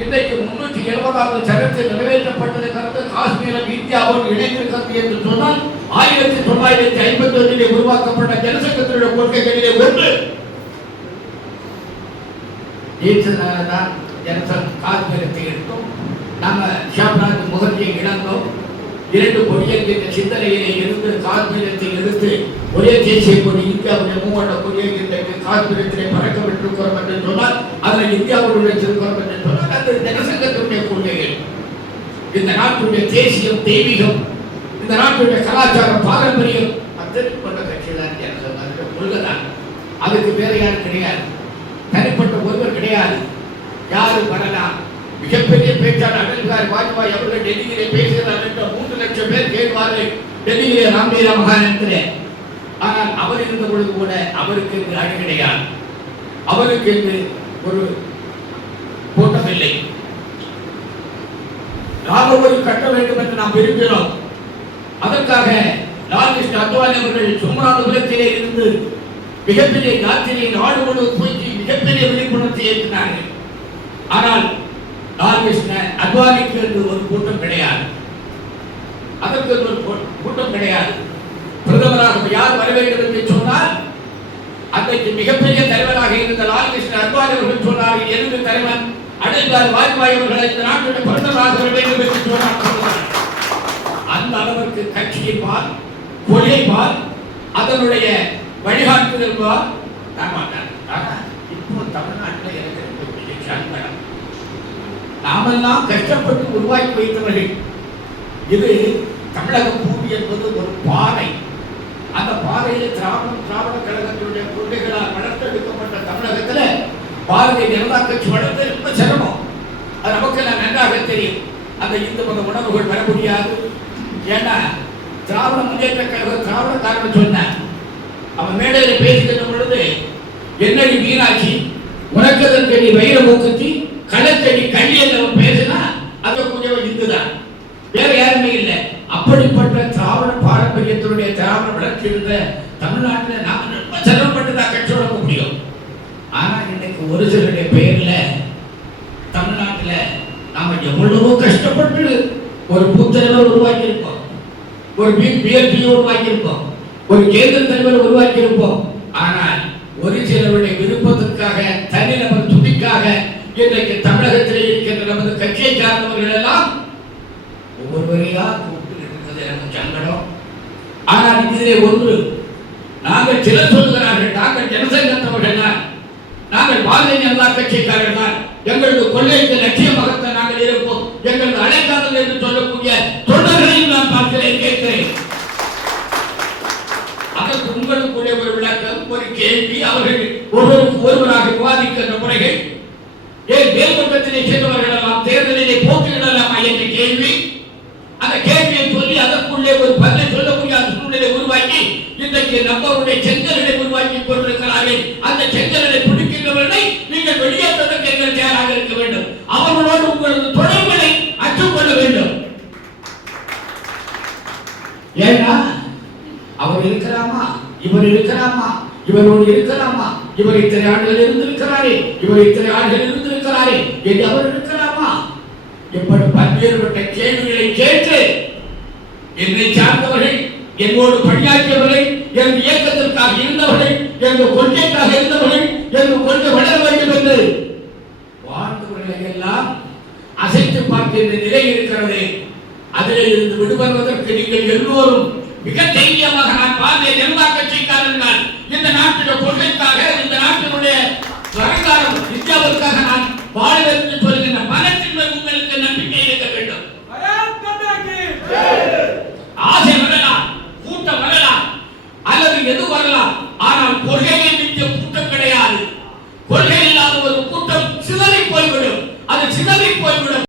இன்றைக்கு 370வது சட்டத்தில் நிறைவேற்றப்பட்டிருக்கிறது. காஷ்மீரம் இந்தியாவோடு இணைந்திருக்கிறது என்று சொன்னால் 1951 உருவாக்கப்பட்ட ஜனசங்கத்தினுடைய கொள்கைகளிலே ஒன்று. தான் ஜனசங்கம் காஷ்மீரத்தை எடுத்தோம். நம்ம ஷாம்ராஜ் முகர்ஜியை இழந்தோம். 2 கொடிகள் என்ற சிந்தனையிலே இருந்து காஷ்மீரத்தை எடுத்து ஒரே தேசிய கொடி இந்தியாவுடைய மூவண்ண கொடியை இன்றைக்கு காஷ்மீரத்திலே பறக்க விட்டிருக்கிறோம் என்று சொன்னால் அதில் இந்தியாவோடு வைத்திருக்கிறோம் என்று சொன்னால் அது ஜனசங்கத்தினுடைய கொள்கைகள். இந்த நாட்டுடைய தேசியம், தெய்வீகம், இந்த நாட்டுடைய கலாச்சாரம், பாரம்பரியம் அத்தனை கொண்ட கட்சி தான் ஜனசங்கம். அதுக்கு கொள்கைதான். அதுக்கு வேற யாரும் கிடையாது, தனிப்பட்ட ஒருவர் கிடையாது. யாரும் வரலாம். மிகப்பெரிய பேச்சாளர் அடல் பிஹாரி வாஜ்பாய் அவர்கள் டெல்லியிலே பேசுகிறார் என்ற 3 லட்சம் பேர் கேட்பார்கள் டெல்லியிலே ராம்லீலா மகாநகரத்திலே. ஆனால் அவர் இருந்த பொழுது கூட அவருக்கு அணி கிடையாது, அவருக்கு ஒரு கூட்டம் இல்லை. ராமபுரி கட்ட வேண்டும் என்று நாம் விரும்பினோம். அதற்காக லால் கிருஷ்ண அத்வானி அவர்கள் சோமநாதபுரத்திலே இருந்து மிகப்பெரிய யாத்திரையை நாடு முழுவதும் போய் மிகப்பெரிய விழிப்புணர்ச்சி ஏற்றினார்கள். ஆனால் லால் கிருஷ்ண அத்வானிக்கு என்று ஒரு கூட்டம் கிடையாது, அதற்கு ஒரு கூட்டம் கிடையாது. பிரதமராக யார் வர வேண்டும் என்று சொன்னால் அன்றைக்கு மிகப்பெரிய தலைவராக இருந்த லால் கிருஷ்ண அத்வானி அவர்கள் சொன்னார்கள், எனது தலைவர் அடல் பிஹாரி வாஜ்பாய் அவர்களை இந்த நாட்டுடைய பிரதமராக வர வேண்டும் என்று சொன்னார். அந்த அளவிற்கு கட்சியின் பால், கொள்கை பால், அதனுடைய வழிகாட்டுதல் பால் தரமாட்டார். இப்போ தமிழ்நாட்டில் எனக்கு நாமெல்லாம் கஷ்டப்பட்டு உருவாக்கி வைத்தவர்கள். இது தமிழக பூமி என்பது ஒரு பாறை. அந்த பாறையில் திராவிட கழகத்தினுடைய கொள்கைகளால் வளர்த்தெடுக்கப்பட்ட தமிழகத்தில் பாரதிய ஜனதா கட்சி வளர்த்து ரொம்ப சிரமம். அது நமக்கெல்லாம் நன்றாக தெரியும். அந்த இந்து மத உணர்வுகள் வர முடியாது. ஏன்னா திராவிட முன்னேற்ற கழகம் திராவிடக்காரன் சொன்ன அவன் மேடையில் பேசுகின்ற பொழுது, என்னடி மீனாட்சி உனக்கதற்கடி வைர மூக்குத்தி களத்தடி கண்ணியில் அவன் பேசினா அது கொஞ்சம் இந்துதான், வேற யாருமே இல்லை. அப்படிப்பட்ட திராவிட பாரம்பரியத்தினுடைய திராவிட வளர்ச்சி இருந்த தமிழ்நாட்டில் நாம ரொம்ப சிரமப்பட்டு தான் கட்சியோட முடியும். ஆனா இன்னைக்கு ஒரு சிலருடைய பெயர்ல தமிழ்நாட்டில் நாம எவ்வளவோ கஷ்டப்பட்டு ஒரு பூத்தலைவர் உருவாக்கி இருப்போம், ஒரு பிஎல்பி உருவாக்கி இருப்போம், ஒரு கேந்திர தலைவர் உருவாக்கி இருப்போம். ஆனால் ஒரு சிலருடைய விருப்பத்திற்காக, தனிநபர் துதிக்காக இன்றைக்கு தமிழகத்திலே இருக்கின்ற நமது கட்சியை சார்ந்தவர்கள் எல்லாம் ஒவ்வொருவரையா கூப்பிட்டு இருக்கிறது எனக்கு சங்கடம். ஆனால் இதிலே ஒன்று, நாங்கள் சிலர் சொல்லுகிறார்கள் நாங்கள் ஜனசங்கத்தவர்கள் தான், நாங்கள் பாரதிய ஜனதா கட்சிக்காரர்கள் தான், எங்களது கொள்கைக்கு லட்சியமாகத்தான் நாங்கள் இருப்போம், எங்களது அழைக்காதல் என்று சொல்லக்கூடிய தொண்டர்களையும் நான் பார்க்கிறேன், கேட்கிறேன். அதற்கு உங்களுக்குள்ளே ஒரு விளக்கம், ஒரு கேள்வி, அவர்கள் ஒருவருக்கு ஒருவராக விவாதிக்கின்ற முறைகள், ஏன் மேல்மட்டத்திலே சேர்ந்தவர்கள் எல்லாம் தேர்தலிலே போட்டியிடலாமா என்ற கேள்வி. அந்த கேள்வியை சொல்லி அதற்குள்ளே ஒரு பதிலை சொல்ல முடியாத சூழ்நிலை உருவாக்கி இன்றைக்கு நம்மளுடைய செங்கல்களை உருவாக்கி கொண்டிருக்கிறார்கள். அந்த செங்கல்களை பிடிக்கின்றவர்களை நீங்கள் வெளியேற்றதற்கு எங்கள் தயாராக இருக்க வேண்டும். அவர்களோடு உங்களது தொடர்புகளை அற்றுக்கொள்ள வேண்டும். ஏன்னா அவர் இருக்கலாமா, இவர் இருக்கலாமா, இவரோடு இருக்கலாமா, இவர் இத்தனை ஆண்டுகள் இருந்திருக்கிறாரே, இவர் இத்தனை ஆண்டுகள் இருந்திருக்கிறாரே என்று அவர் இருக்கலாமா? இப்படி பல்வேறுபட்ட கேள்விகளை கேட்டு என்னை சார்ந்தவர்கள், என்னோடு பணியாற்றியவர்கள், என் இயக்கத்திற்காக இருந்தவர்கள், என் கொள்கைக்காக இருந்தவர்கள், என் கொள்கை வளர வேண்டும் என்று வாழ்ந்தவர்களை எல்லாம் அசைத்து பார்க்கின்ற நிலை இருக்கிறது. அதில் இருந்து விடுபடுவதற்கு நீங்கள் எல்லோரும் மிக தைரியமாக, நான் பாரதிய ஜனதா கட்சிக்காரர்கள், இந்த நாட்டுடைய கொள்கைக்காக, இந்த நாட்டினுடைய வருங்காலம் இந்தியாவிற்காக நான் வாழ்வேன் என்று சொல்கின்ற மனத்தின் மேல் உங்களுக்கு நம்பிக்கை இருக்க வேண்டும். ஆசை வரலாம், கூட்டம் வரலாம், அல்லது எது வரலாம், ஆனால் கொள்கை